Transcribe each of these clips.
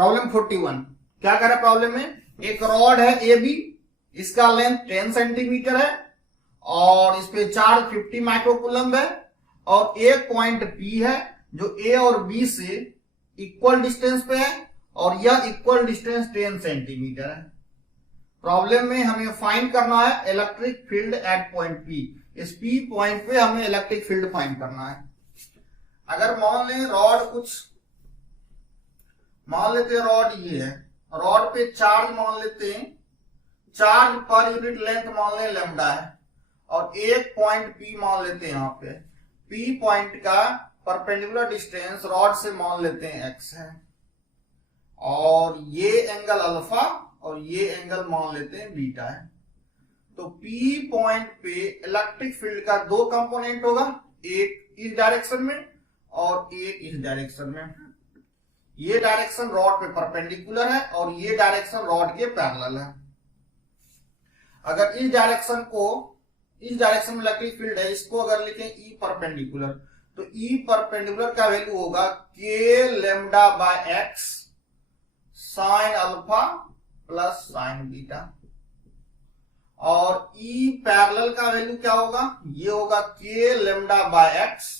Problem 41 क्या कह रहा है प्रॉब्लम में, एक रॉड है ए बी, इसका लेंथ 10 सेंटीमीटर है और इस पे चार्ज 50 माइक्रोकूलम्ब है और एक पॉइंट पी है जो ए और बी से इक्वल डिस्टेंस पे है और यह इक्वल डिस्टेंस 10 सेंटीमीटर है। प्रॉब्लम में हमें फाइंड करना है electric field eight point P. इस पी पॉइंट पे हमें इलेक्ट्रिक फील्ड फाइंड करना है। अगर मान लें रॉड कुछ, मान लेते हैं रॉड ये है, रॉड पे चार्ज मान लेते हैं, चार्ज पर यूनिट लेंथ मान लें लैम्डा है और एक पॉइंट पी मान लेते हैं। यहाँ पे पी पॉइंट का परपेंडिकुलर डिस्टेंस रॉड से मान लेते हैं एक्स है और ये एंगल अल्फा और ये एंगल मान लेते हैं बीटा है। तो पी पॉइंट पे इलेक्ट्रिक फील्ड का दो कंपोनेंट होगा, एक इस डायरेक्शन में और एक इस डायरेक्शन में। ये डायरेक्शन रॉड पे परपेंडिकुलर है और ये डायरेक्शन रॉड के पैरेलल है। अगर इस डायरेक्शन को, इस डायरेक्शन में इलेक्ट्रिक फील्ड है, इसको अगर लिखें ई परपेंडिकुलर, तो ई परपेंडिकुलर का वैल्यू होगा के lambda by x sine alpha plus sign beta और ई पैरेलल का वैल्यू क्या होगा, ये होगा के lambda by x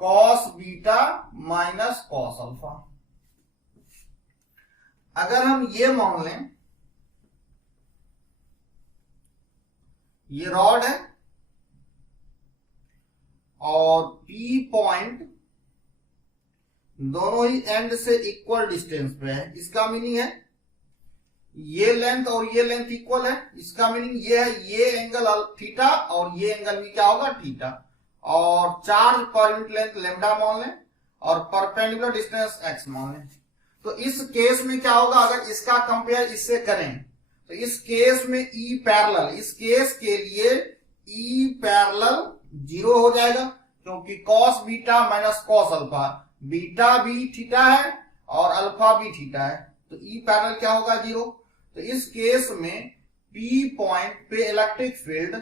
cos beta minus cos alpha. अगर हम ये मान लें, ये रॉड है और P पॉइंट दोनों ही एंड से इक्वल डिस्टेंस पे है, इसका मीनिंग है ये लेंथ और ये लेंथ इक्वल है, इसका मीनिंग ये है ये एंगल थीटा और ये एंगल भी क्या होगा थीटा और charge per unit length lambda मान लें और परपेंडिकुलर डिस्टेंस एक्स मान लें। तो इस केस में क्या होगा, अगर इसका कंपेयर इससे करें तो इस केस में ई पैरेलल, इस केस के लिए ई पैरेलल 0 हो जाएगा क्योंकि cos beta minus cos alpha, beta भी थीटा है और अल्फा भी थीटा है, तो ई पैरेलल क्या होगा 0। तो इस केस में पी पॉइंट पे इलेक्ट्रिक फील्ड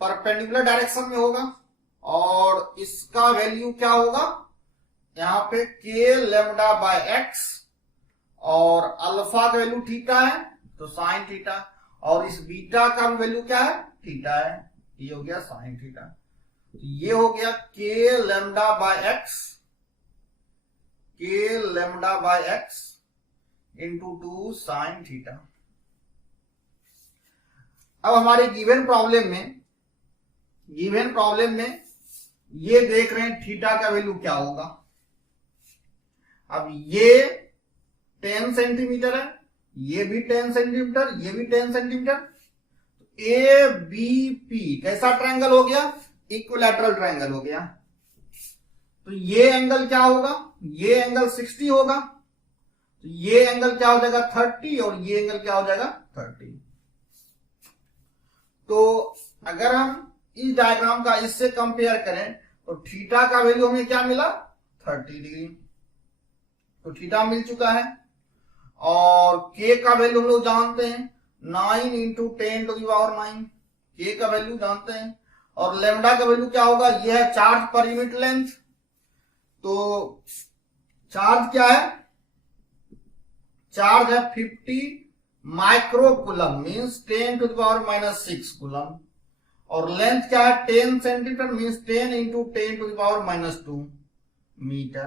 परपेंडिकुलर डायरेक्शन में होगा और इसका वैल्यू क्या होगा, यहां पे के लैम्डा बाय एक्स और अल्फा का वैल्यू थीटा है तो साइन थीटा और इस बीटा का वैल्यू क्या है थीटा है, ये हो गया साइन थीटा। तो ये हो गया के लैम्डा बाय एक्स, के lambda by x into 2 sine theta. अब हमारे गिवन प्रॉब्लम में ये देख रहे हैं थीटा का वैल्यू क्या होगा। अब ये 10 सेंटीमीटर है, ये भी 10 सेंटीमीटर, ये भी 10 सेंटीमीटर। ए बी पी कैसा ट्रायंगल हो गया, इक्विलैटरल ट्रायंगल हो गया। तो ये एंगल क्या होगा, ये एंगल 60 होगा, तो ये एंगल क्या हो जाएगा 30 और ये एंगल क्या हो जाएगा 30। तो अगर हम इस डायग्राम का इससे कंपेयर करें तो थीटा का वैल्यू हमें क्या मिला 30 डिग्री, तो थीटा मिल चुका है और के का वैल्यू हम लोग जानते हैं 9 इंटू 10 टू द पावर 9, के का वैल्यू जानते हैं और लैम्डा का वैल्यू क्या होगा, यह है चार्ज पर यूनिट लेंथ। तो चार्ज क्या है, चार्ज है 50 microcoulomb means 10 to the power minus 6 coulomb और लेंथ क्या है 10 centimetre means 10 into 10 to the power minus 2 metre.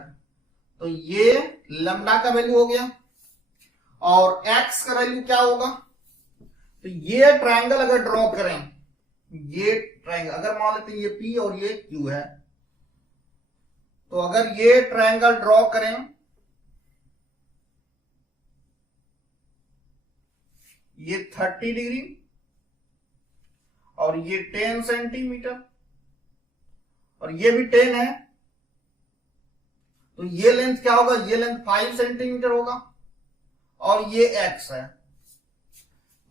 तो ये लैम्डा का वैल्यू हो गया और एक्स का वैल्यू क्या होगा। तो ये ट्रायंगल अगर ड्रॉ करें, ये ट्रायंगल अगर मान लेते हैं ये पी और ये क्यू है, तो अगर ये ट्रायंगल ड्रॉ करें, ये 30 डिग्री और ये 10 सेंटीमीटर और ये भी 10 है, तो ये लेंथ क्या होगा, ये लेंथ 5 सेंटीमीटर होगा और ये x है।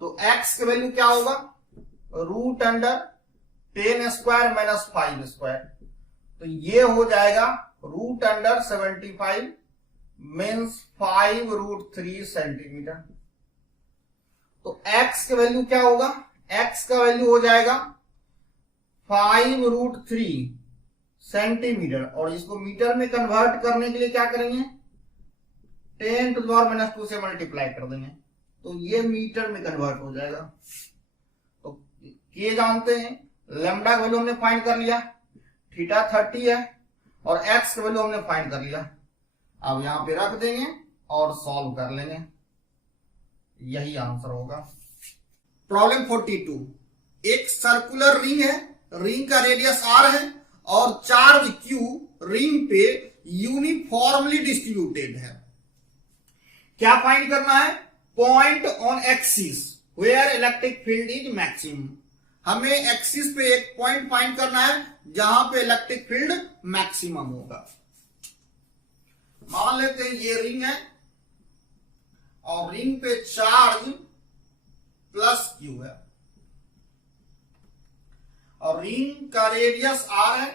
तो x की वैल्यू क्या होगा, root under 10 square minus 5 square, तो ये हो जाएगा root under 75 means 5 root 3 centimetre. तो x की वैल्यू क्या होगा, x का वैल्यू हो जाएगा 5 रूट 3 सेंटीमीटर और इसको मीटर में कन्वर्ट करने के लिए क्या करेंगे 10⁻² से मल्टीप्लाई कर देंगे तो ये मीटर में कन्वर्ट हो जाएगा। तो ये जानते हैं, लैम्डा का वैल्यू हमने फाइंड कर लिया, थीटा 30 है और एक्स का वैल्यू हमने फाइंड कर लिया। अब यहां पे रख देंगे और सॉल्व कर लेंगे, यही आंसर होगा। प्रॉब्लम 42, एक सर्कुलर रिंग है, रिंग का रेडियस r है और चार्ज q रिंग पे यूनिफॉर्मली डिस्ट्रीब्यूटेड है। क्या फाइंड करना है? Point on axis where electric field is maximum. हमें एक्सिस पे एक पॉइंट फाइंड करना है जहां पे इलेक्ट्रिक फील्ड मैक्सिमम होगा। मान लेते हैं ये रिंग है और रिंग पे चार्ज प्लस q है और रिंग का रेडियस r है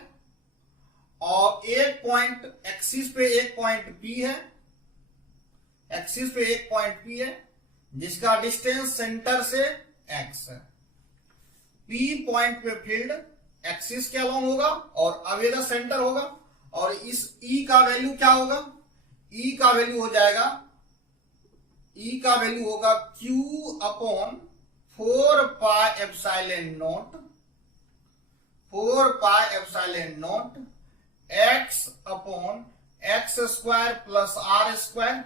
और एक पॉइंट एक्सिस पे एक पॉइंट p है, एक्सिस पे एक पॉइंट p है जिसका डिस्टेंस सेंटर से x है। p पॉइंट पे फील्ड एक्सिस के अलोंग होगा और अवे द सेंटर होगा और इस E का वैल्यू क्या होगा? E का वैल्यू हो जाएगा, E का वैल्यू होगा Q upon 4 pi epsilon naught, 4 pi epsilon naught x upon x square plus r square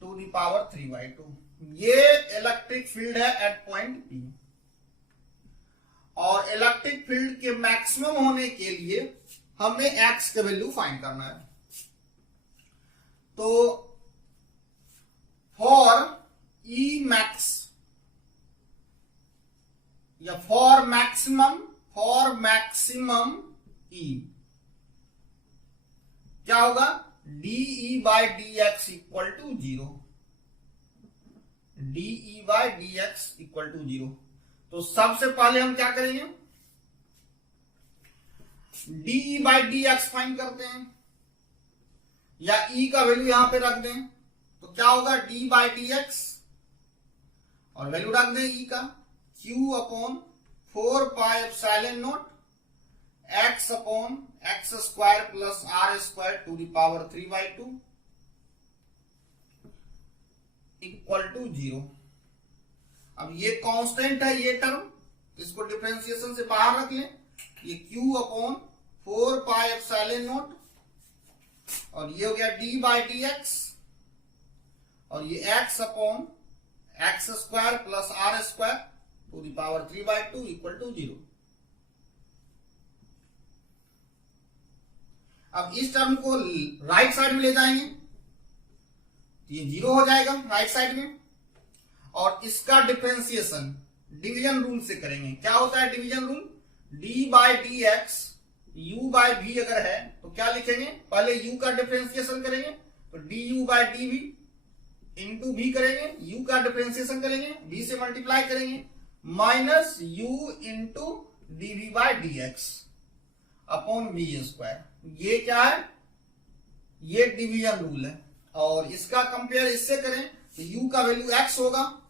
to the power 3/2। ये इलेक्ट्रिक फील्ड है एट पॉइंट P और इलेक्ट्रिक फील्ड के मैक्सिमम होने के लिए हमें x का वैल्यू फाइंड करना है। तो फॉर E मैक्स या फॉर मैक्सिमम E क्या होगा? dE by dx equal to 0, dE by dx equal to 0। तो सबसे पहले हम क्या करेंगे? dE बाई dx फाइंड करते हैं या E का वैल्यू यहां पे रख दें तो क्या होगा? d बाई dx और वैल्यू रख दें E का Q upon 4 pi epsilon naught x upon x square plus r square to the power 3/2 equal to 0। अब ये कांस्टेंट है ये टर्म, इसको डिफरेंशिएशन से बाहर रख लें। ये q upon 4 pi epsilon naught और ये हो गया d बाई dx और ये x upon x square plus r square to the power 3/2 equal to 0। अब इस टर्म को राइट साइड में ले जाएंगे, ये 0 हो जाएगा राइट साइड में और इसका डिफरेंशिएशन डिवीजन रूल से करेंगे। क्या होता है division rule? d by D x u by v अगर है तो क्या लिखेंगे? पहले u का डिफरेंशिएशन करेंगे तो du by dv into v करेंगे, u का डिफरेंशिएशन करेंगे, v से मल्टीप्लाई करेंगे minus u into dv by dx upon v square. ये क्या है? ये डिवीजन रूल है और इसका कंपेयर इससे करें तो u का वैल्यू x होगा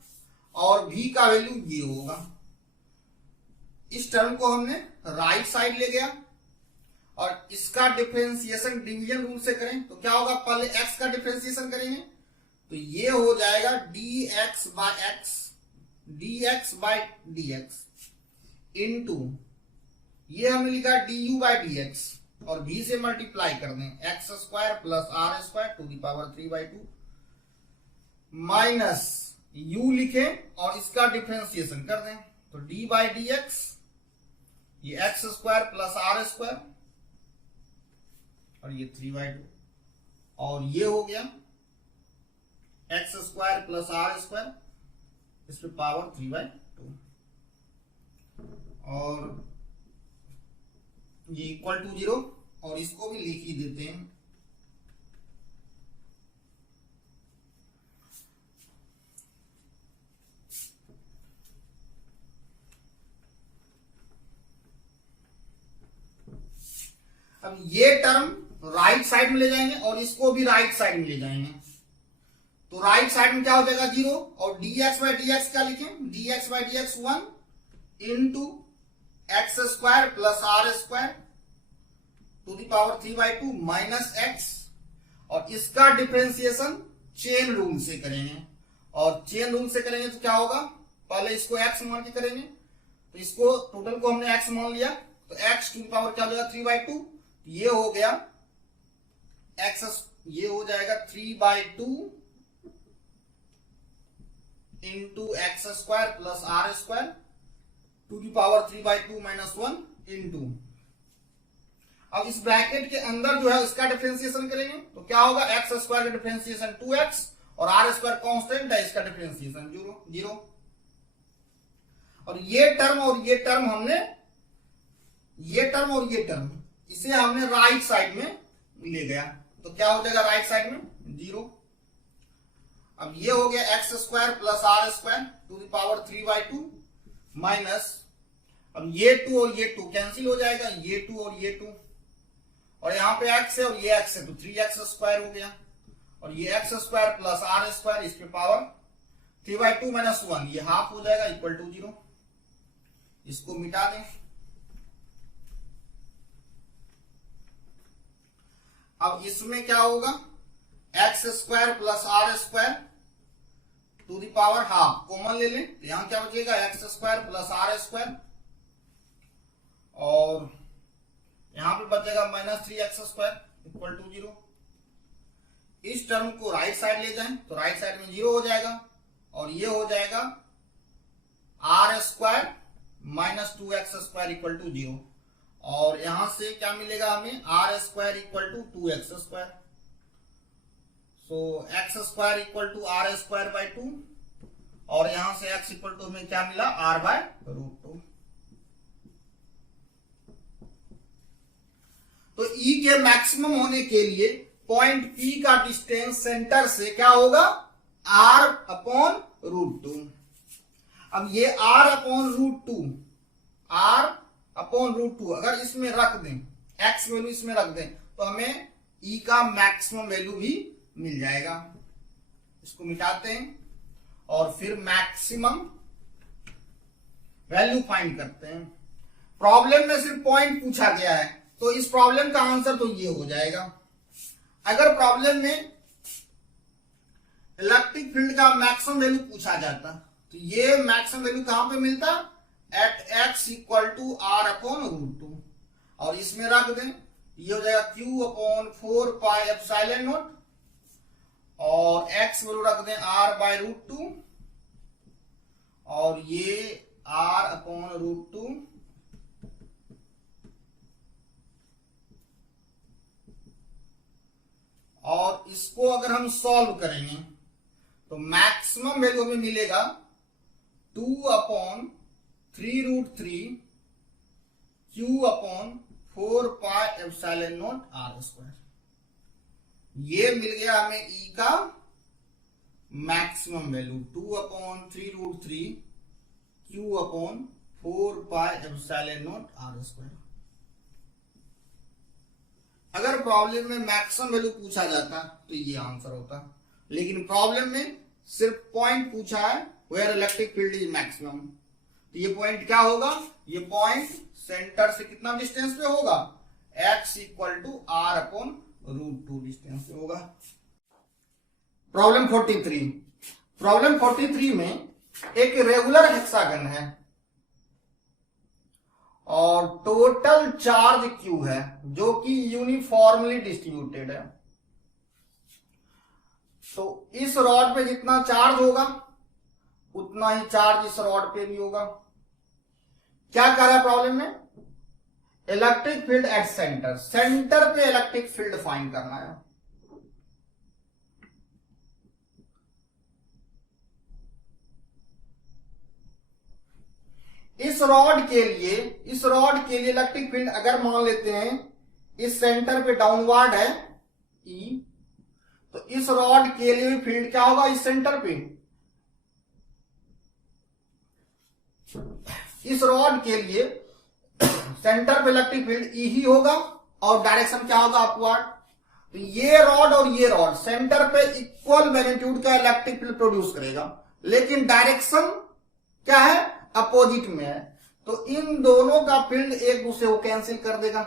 और v का वैल्यू ये होगा। इस टर्म को हमने राइट साइड ले गया और इसका डिफरेंशिएशन डिवीजन रूल से करें तो क्या होगा? पहले x का डिफरेंशिएशन करेंगे तो ये हो जाएगा dx by x, dx by dx into ये हमने लिखा du बाई dx और v से मल्टीप्लाई कर दें x square plus r square to the power 3/2 minus u लिखें और इसका डिफरेंशिएशन कर दें तो d बाई dx ये x square plus r square और ये 3/2 और ये हो गया x square plus r square इस पे पावर 3/2 और ये इक्वल टू 0 और इसको भी लिख ही देते हैं। अब ये टर्म राइट साइड में ले जाएंगे और इसको भी राइट साइड में ले जाएंगे तो राइट साइड में क्या हो जाएगा? 0 और dx बाई dx क्या लिखें? dx by dx 1 into X square plus r square to the power 3/2 minus x और इसका डिफरेंशिएशन चेन रूल से करेंगे। और चेन रूल से करेंगे तो क्या होगा, पहले इसको x मान के करेंगे, तो इसको टोटल को हमने x मान लिया, तो x टू द पावर क्या हो जाएगा 3/2, ये हो गया x, ये हो जाएगा 3/2 into X square plus R square to the power 3/2 minus 1 into. अब इस ब्रैकेट के अंदर जो है इसका डिफरेंशिएशन करेंगे तो क्या होगा, एक्स स्क्वायर का डिफरेंशिएशन 2x और आर स्क्वायर कांस्टेंट है, इसका डिफरेंशिएशन 0। और ये टर्म और ये टर्म हमने, ये टर्म और ये टर्म इसे हमने राइट साइड में ले गया, तो क्या हो जाएगा राइट साइड में 0। अब ये हो गया X square plus R square to the power 3/2 minus, अब ये 2 और ये 2 कैंसिल हो जाएगा, ये 2 और ये 2, और यहां पे x है और ये x है तो 3x स्क्वायर हो गया, और ये X square plus R square इस पे पावर 3/2 माइनस 1, ये हाफ हो जाएगा इक्वल टू 0। इसको मिटा दें। अब इसमें क्या होगा, X square plus R square to the power half common ले लें, तो यहां क्या बचेगा X square plus R square, और यहां पे बचेगा minus 3x square equal to 0। इस टर्म को राइट साइड ले जाएं तो राइट साइड में 0 हो जाएगा, और ये हो जाएगा R square minus 2x square equal to 0, और यहां से क्या मिलेगा हमें, R square equal to 2x square, so X square equal to R square by 2, और यहां से x इक्वल टू हमें क्या मिला r/√2। तो E के मैक्सिमम होने के लिए पॉइंट P का डिस्टेंस सेंटर से क्या होगा, r/√2। अब ये r/√2, r/√2 अगर इसमें रख दें, x वैल्यू इसमें रख दें तो हमें E का मैक्सिमम वैल्यू भी मिल जाएगा। इसको मिटाते हैं और फिर मैक्सिमम वैल्यू फाइंड करते हैं। प्रॉब्लम में सिर्फ पॉइंट पूछा गया है, तो इस प्रॉब्लम का आंसर तो ये हो जाएगा। अगर प्रॉब्लम में इलेक्ट्रिक फील्ड का मैक्सिमम वैल्यू पूछा जाता तो ये मैक्सिमम वैल्यू कहां पे मिलता, eight x equal to r/√2, और इसमें रख दें, ये हो जाएगा q/4πε0, और x वैल्यू रख दें r/√2, और ये r/√2 और इसको अगर हम सॉल्व करेंगे तो मैक्सिमम वैल्यू हमें मिलेगा 2/3√3 q/4πε0r²। ये मिल गया हमें E का मैक्सिमम वैल्यू 2/3√3 q/4πε0r²। अगर प्रॉब्लम में मैक्सिमम वैल्यू पूछा जाता तो ये आंसर होता, लेकिन प्रॉब्लम में सिर्फ पॉइंट पूछा है, where electric field is maximum, तो ये पॉइंट क्या होगा, ये पॉइंट सेंटर से कितना डिस्टेंस पे होगा, x equal to r/√2 distance पे होगा। प्रॉब्लम 43, प्रॉब्लम 43 में एक रेगुलर हेक्सागन है और टोटल चार्ज Q है जो कि यूनिफॉर्मली डिस्ट्रीब्यूटेड है। तो इस रॉड पे जितना चार्ज होगा उतना ही चार्ज इस रॉड पे भी होगा। क्या कर रहा है प्रॉब्लम में, electric field at centre, centre पे इलेक्ट्रिक फील्ड फाइंड करना है। इस रॉड के लिए इलेक्ट्रिक फील्ड अगर मान लेते हैं इस सेंटर पे डाउनवर्ड है E, तो इस रॉड के लिए भी फील्ड क्या होगा इस सेंटर पे, इस रॉड के लिए सेंटर पे इलेक्ट्रिक फील्ड E ही होगा और डायरेक्शन क्या होगा अपवर्ड। तो ये रॉड और ये रॉड सेंटर पे इक्वल मैग्नीट्यूड का इलेक्ट्रिक फील्ड प्रोड्यूस करेगा, लेकिन डायरेक्शन क्या है, अपोजिट में है। तो इन दोनों का फील्ड एक दूसरे को कैंसिल कर देगा,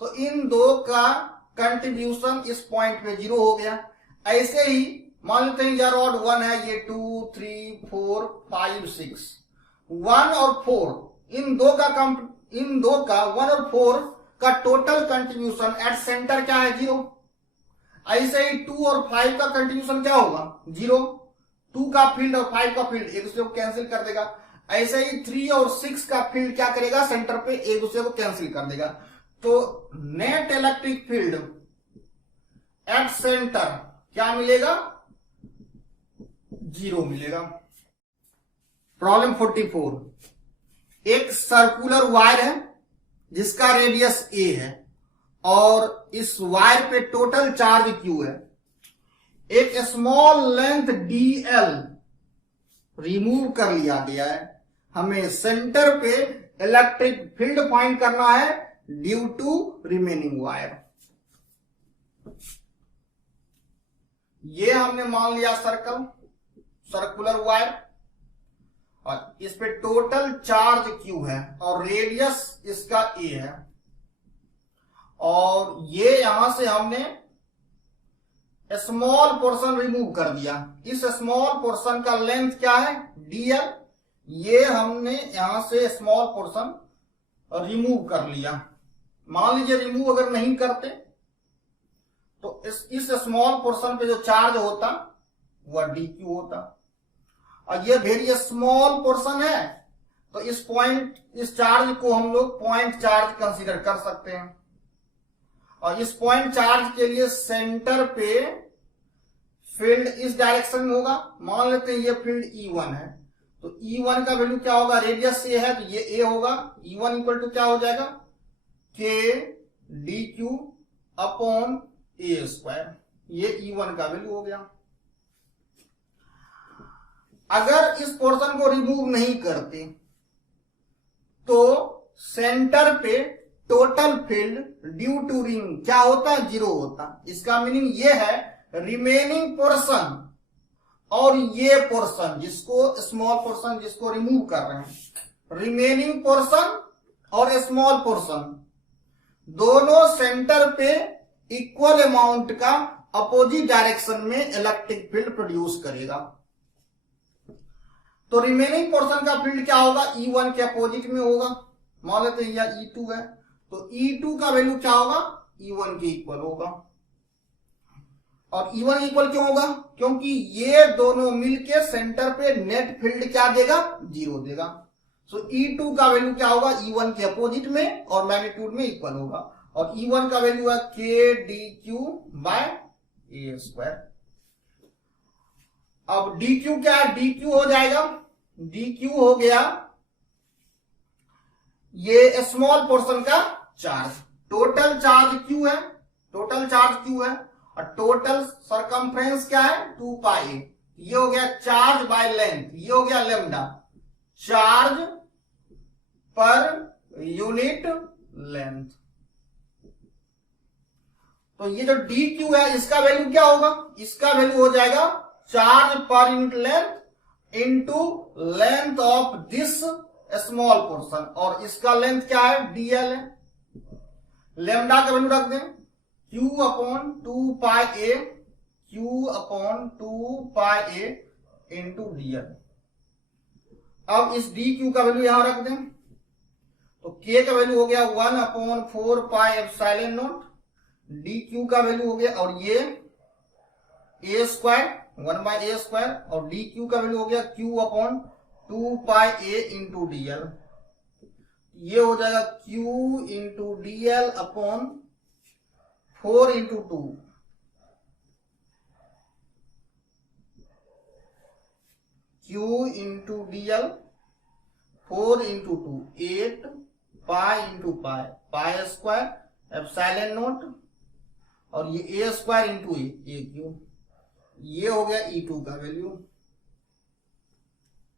तो इन दो का कंट्रीब्यूशन इस पॉइंट पे 0 हो गया। ऐसे ही मान लेते हैं ये रॉड 1 है, ये 2 3 4 5 6, 1 और 4 इन दो का 1 और 4 का टोटल कंट्रीब्यूशन एट सेंटर क्या है 0। ऐसे ही 2 और 5 का कंट्रीब्यूशन क्या होगा 0। 2 का फील्ड और 5 का फील्ड एक दूसरे को कैंसिल कर देगा। ऐसे ही 3 और 6 का फील्ड क्या करेगा सेंटर पे एक दूसरे को कैंसिल कर देगा। तो net electric field at centre क्या मिलेगा 0 मिलेगा। प्रॉब्लम 44, एक सर्कुलर वायर है जिसका रेडियस a है और इस वायर पे टोटल चार्ज q है। एक स्मॉल लेंथ dl रिमूव कर लिया गया है। हमें सेंटर पे इलेक्ट्रिक फील्ड फाइंड करना है ड्यू टू रिमेनिंग वायर। ये हमने मान लिया सर्कुलर वायर और इस पे टोटल चार्ज q है और रेडियस इसका a है और ये यहां से हमने स्मॉल पोर्शन रिमूव कर दिया। इस स्मॉल पोर्शन का लेंथ क्या है dl, ये हमने यहां से स्मॉल पोर्शन रिमूव कर लिया। मान लीजिए रिमूव अगर नहीं करते तो इस स्मॉल पोर्शन पे जो चार्ज होता वह dq होता और ये वेरी स्मॉल पोर्शन है तो इस चार्ज को हम लोग पॉइंट चार्ज कंसीडर कर सकते हैं। और इस पॉइंट चार्ज के लिए सेंटर पे फील्ड इस डायरेक्शन में होगा। मान लेते हैं ये फील्ड E1 है तो E1 का वैल्यू क्या होगा, रेडियस से है तो ये a होगा। E1 इक्वल टू क्या हो जाएगा k dq upon a square, ये E1 का वैल्यू हो गया। अगर इस पोर्शन को रिमूव नहीं करते तो सेंटर पे total field due to ring क्या होता 0 होता। इसका मीनिंग ये है रिमेनिंग पोर्शन और ये पोर्शन जिसको स्मॉल पोर्शन जिसको रिमूव कर रहे हैं, रिमेनिंग पोर्शन और स्मॉल पोर्शन दोनों सेंटर पे इक्वल अमाउंट का अपोजिट डायरेक्शन में इलेक्ट्रिक फील्ड प्रोड्यूस करेगा। तो रिमेनिंग पोर्शन का फील्ड क्या होगा E1 के अपोजिट में होगा। मान लेते हैं यह E2 है तो E2 का वैल्यू क्या होगा E1 के इक्वल होगा। और E1 इक्वल क्यों होगा, क्योंकि ये दोनों मिलके सेंटर पे नेट फील्ड क्या देगा 0 देगा। सो E2 का वैल्यू क्या होगा E1 के अपोजिट में और मैग्नीट्यूड में इक्वल होगा। और E1 का वैल्यू है k dq by a square. अब dq क्या है, dq हो जाएगा, dq हो गया ये स्मॉल पोर्शन का चार्ज। टोटल चार्ज q है, टोटल चार्ज q है और टोटल सरकमफ्रेंस क्या है 2 पाई। ये हो गया चार्ज बाय लेंथ, ये हो गया lambda, charge per unit length. तो ये जो dq है इसका वैल्यू क्या होगा, इसका वैल्यू हो जाएगा charge per unit length into length of this small portion और इसका लेंथ क्या है dl है। लेमडा का वैल्यू रख दें q upon 2 pi a, q upon 2 pi a into dl। अब इस dq का वैल्यू यहां रख दें तो k का वैल्यू हो गया 1 upon 4 pi epsilon naught, dq का वैल्यू हो गया और ये a square 1 by a square और dq का वैल्यू हो गया q upon 2 pi a into dl। ये हो जाएगा q into dl upon 4 into 2, q into dl 4 into 2 8 pi into pi, pi square epsilon naught और ये a square into a cube. ये हो गया E2 का वैल्यू,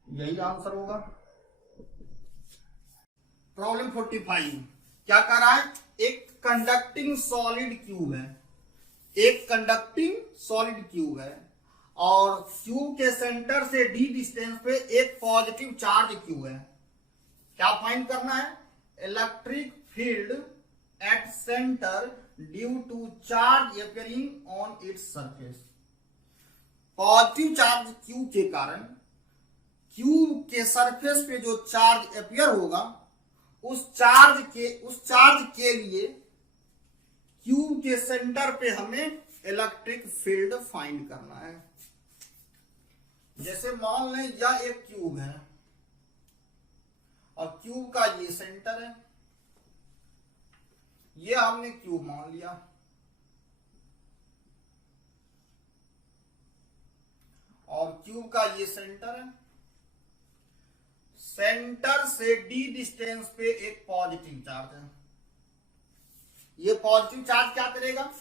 यही आंसर होगा। प्रॉब्लम 45 क्या कर रहा है, एक कंडक्टिंग सॉलिड क्यूब है, एक कंडक्टिंग सॉलिड क्यूब है और क्यूब के सेंटर से d डिस्टेंस पे एक पॉजिटिव चार्ज क्यू है। क्या फाइंड करना है, electric field at centre due to charge appearing on its surface. Positive charge Q के कारण Q के सरफेस पे जो चार्ज अपियर होगा उस चार्ज के लिए Q के सेंटर पे हमें इलेक्ट्रिक फील्ड फाइंड करना है। जैसे मान लें यह एक क्यूब है और क्यूब का ये सेंटर है, ये हमने क्यूब मान लिया। और क्यूब का ये सेंटर है, सेंटर से d डिस्टेंस पे एक पॉजिटिव चार्ज है। ये पॉजिटिव चार्ज क्या करेगा,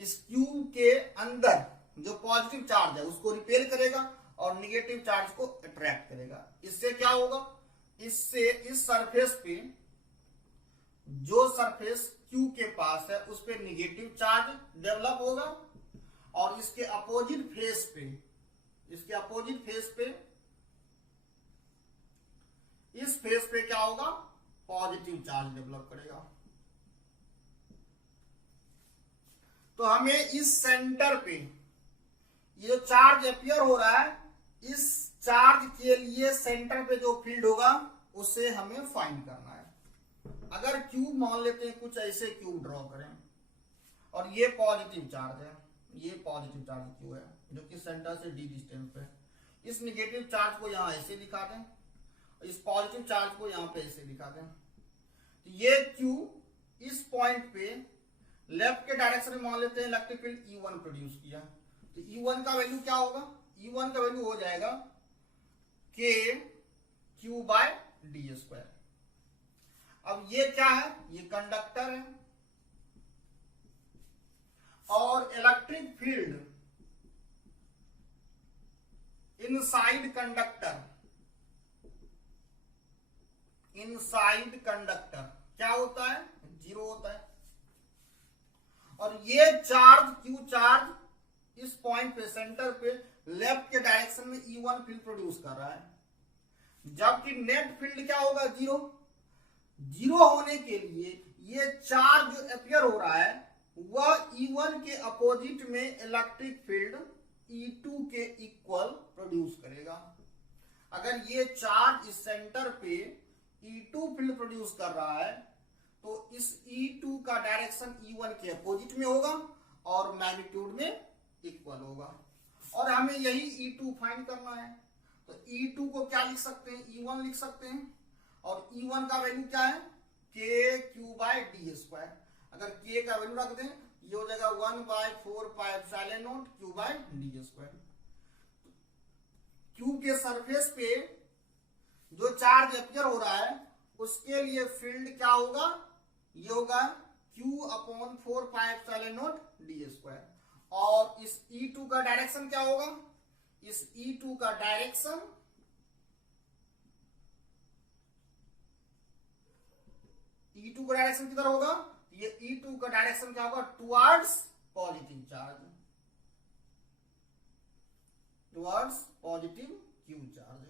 इस क्यूब के अंदर जो पॉजिटिव चार्ज है उसको रिपेल करेगा और निगेटिव चार्ज को अट्रैक्ट करेगा। इससे क्या होगा, इससे इस सरफेस पे जो सरफेस Q के पास है उस पे निगेटिव चार्ज डेवलप होगा और इसके अपोजिट फेस पे इस फेस पे क्या होगा, पॉजिटिव चार्ज डेवलप करेगा। तो हमें इस सेंटर पे ये जो चार्ज अपियर हो रहा है, इस चार्ज के लिए सेंटर पे जो फील्ड होगा उसे हमें फाइंड करना है। अगर क्यूब मान लेते हैं, कुछ ऐसे क्यूब ड्रॉ करें और ये पॉजिटिव चार्ज है, ये पॉजिटिव चार्ज क्यू है जो कि सेंटर से d डिस्टेंस पे। इस निगेटिव चार्ज को यहां ऐसे दिखा दें, इस पॉजिटिव चार्ज को यहां पे ऐसे दिखा दें। तो ये क्यू इस पॉइंट पे लेफ्ट के डायरेक्शन में मान लेते हैं इलेक्ट्रिक फील्ड E1 प्रोड्यूस किया। तो E1 का वैल्यू क्या होगा, E1 का वैल्यू हो जाएगा K Q by D square. अब ये क्या है, ये कंडक्टर है और इलेक्ट्रिक फील्ड इनसाइड कंडक्टर क्या होता है, 0 होता है। और ये चार्ज Q चार्ज इस पॉइंट पे सेंटर पे लेफ्ट के डायरेक्शन में E1 फील्ड प्रोड्यूस कर रहा है, जबकि नेट फील्ड क्या होगा, 0 होने के लिए ये चार्ज जो अपियर हो रहा है वह E1 के अपोजिट में इलेक्ट्रिक फील्ड E2 के इक्वल प्रोड्यूस करेगा। अगर ये चार्ज इस सेंटर पे E2 फील्ड प्रोड्यूस कर रहा है तो इस E2 का डायरेक्शन E1 के अपोजिट में होगा और मैग्नीट्यूड में इक्वल होगा। और हमें यही E2 फाइंड करना है। तो E2 को क्या लिख सकते हैं, E1 लिख सकते हैं। और E1 का वैल्यू क्या है, K Q by D square. अगर K का वैल्यू रख दें, ये हो जाएगा 1/4 pi epsilon naught Q by D square. Q के सरफेस पे जो चार्ज अपियर हो रहा है उसके लिए फील्ड क्या होगा, ये होगा Q/4 pi epsilon not D square. और इस E2 का डायरेक्शन क्या होगा, इस E2 का डायरेक्शन किधर होगा, ये E2 का डायरेक्शन क्या होगा, towards positive charge, towards positive Q charge.